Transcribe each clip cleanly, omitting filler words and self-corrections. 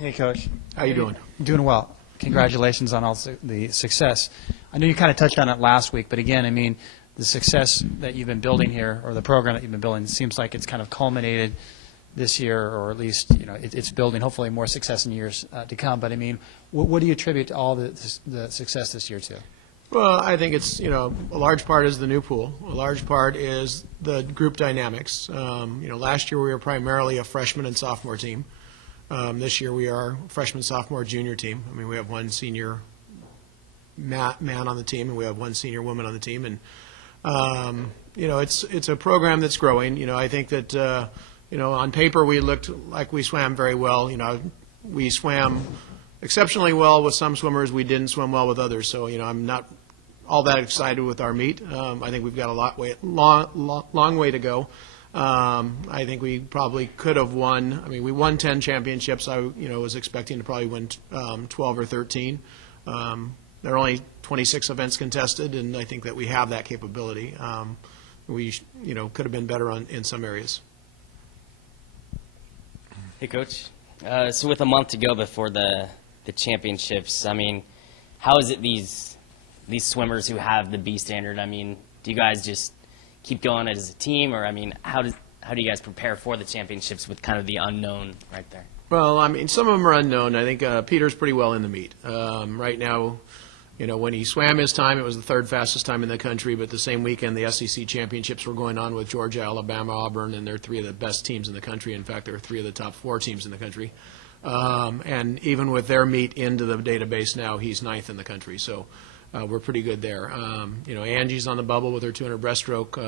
Hey, Coach. How you doing? Doing well. Congratulations on all the success. I know you kind of touched on it last week, but again, I mean, the success that you've been building here, or the program that you've been building, seems like it's kind of culminated this year, or at least, you know, it's building hopefully more success in years to come. But I mean, what do you attribute all the success this year to? Well, I think it's, a large part is the new pool. A large part is the group dynamics. Last year we were primarily a freshman and sophomore team. This year we are freshman, sophomore, junior team. I mean, we have one senior man on the team, and we have one senior woman on the team. And, it's a program that's growing. I think that, on paper we looked like we swam very well. We swam exceptionally well with some swimmers. We didn't swim well with others. So, I'm not all that excited with our meet. I think we've got a long way to go. I think we probably could have won. I mean, we won 10 championships. I was expecting to probably win 12 or 13. There are only 26 events contested, and I think that we have that capability. We could have been better in some areas. Hey, Coach. So with a month to go before the championships, I mean, how is it these swimmers who have the B standard? I mean, do you guys just keep going as a team, or I mean, how do you guys prepare for the championships with kind of the unknown right there? Well, I mean, some of them are unknown. I think Peter's pretty well in the meet right now. When he swam his time, it was the third fastest time in the country. But the same weekend, the SEC championships were going on with Georgia, Alabama, Auburn, and they're three of the best teams in the country. In fact, they're three of the top 4 teams in the country. And even with their meet into the database now, he's 9th in the country. So we're pretty good there. Angie's on the bubble with her 200 breaststroke.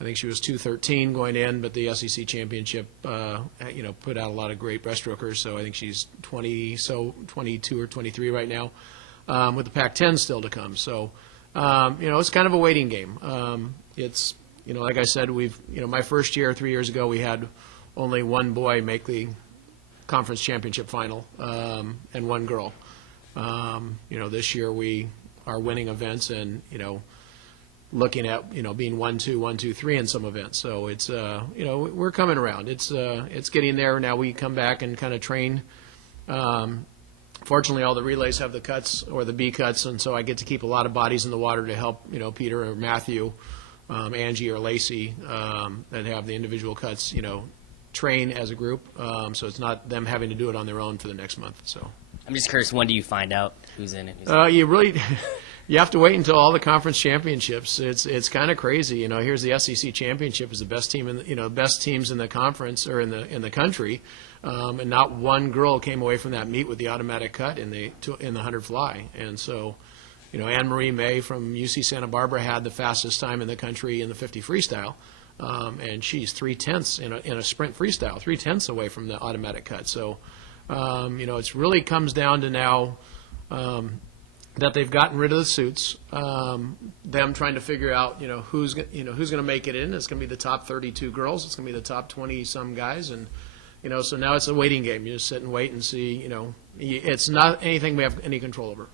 I think she was 2:13 going in, but the SEC championship, put out a lot of great breaststrokers. So I think she's 22 or 23 right now, with the Pac-10 still to come. So, it's kind of a waiting game. It's, like I said, my first year, 3 years ago, we had only one boy make the conference championship final, and one girl. This year we are winning events and, looking at, being 1, 2, 1, 2, 3 in some events. So it's, we're coming around. It's getting there. Now we come back and kind of train. Fortunately, all the relays have the cuts or the B cuts, and so I get to keep a lot of bodies in the water to help, Peter or Matthew, Angie or Lacey, that have the individual cuts, train as a group. So it's not them having to do it on their own for the next month. So I'm just curious, when do you find out who's in it? You have to wait until all the conference championships. It's kind of crazy. Here's the SEC championship is the best team in best teams in the conference or in the country, and not one girl came away from that meet with the automatic cut in the 100 fly. And so, Anne Marie May from UC Santa Barbara had the fastest time in the country in the 50 freestyle, and she's 3/10 in a sprint freestyle, 3/10 away from the automatic cut. So, it's really comes down to now. That they've gotten rid of the suits, them trying to figure out, who's going to make it in. It's going to be the top 32 girls. It's going to be the top 20-some guys, and so now it's a waiting game. You just sit and wait and see. It's not anything we have any control over.